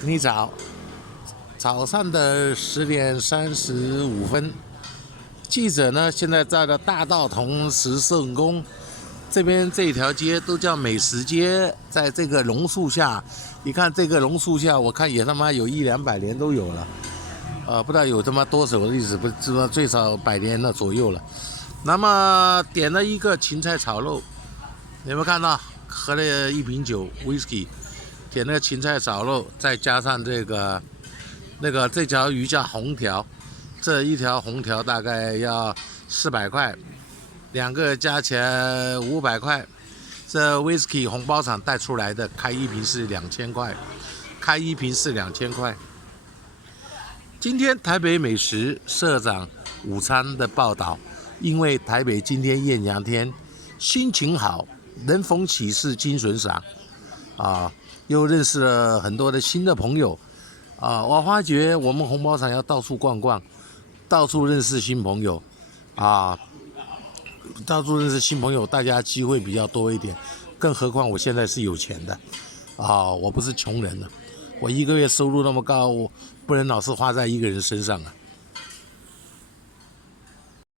你早，早上的10点35分，记者呢现在在了大道同时圣宫这边这一条街都叫美食街，在这个榕树下，你看这个榕树下，我看也他妈有100-200年都有了，不知道有他妈多少的历史，不知道最少100年了左右了。那么点了一个芹菜炒肉，有没有看到？喝了一瓶酒 whisky， 点了芹菜炒肉，再加上这条鱼叫红条，这一条红条大概要400块，两个加起来500块。这 whisky 红包厂带出来的，开一瓶是2000块，开一瓶是2000块。今天台北美食社长午餐的报道，因为台北今天艳阳天，心情好，人逢喜事精神爽又认识了很多的新的朋友我发觉我们红包厂要到处逛逛，到处认识新朋友到处认识新朋友，大家机会比较多一点。更何况我现在是有钱的我不是穷人了，我一个月收入那么高，我不能老是花在一个人身上啊。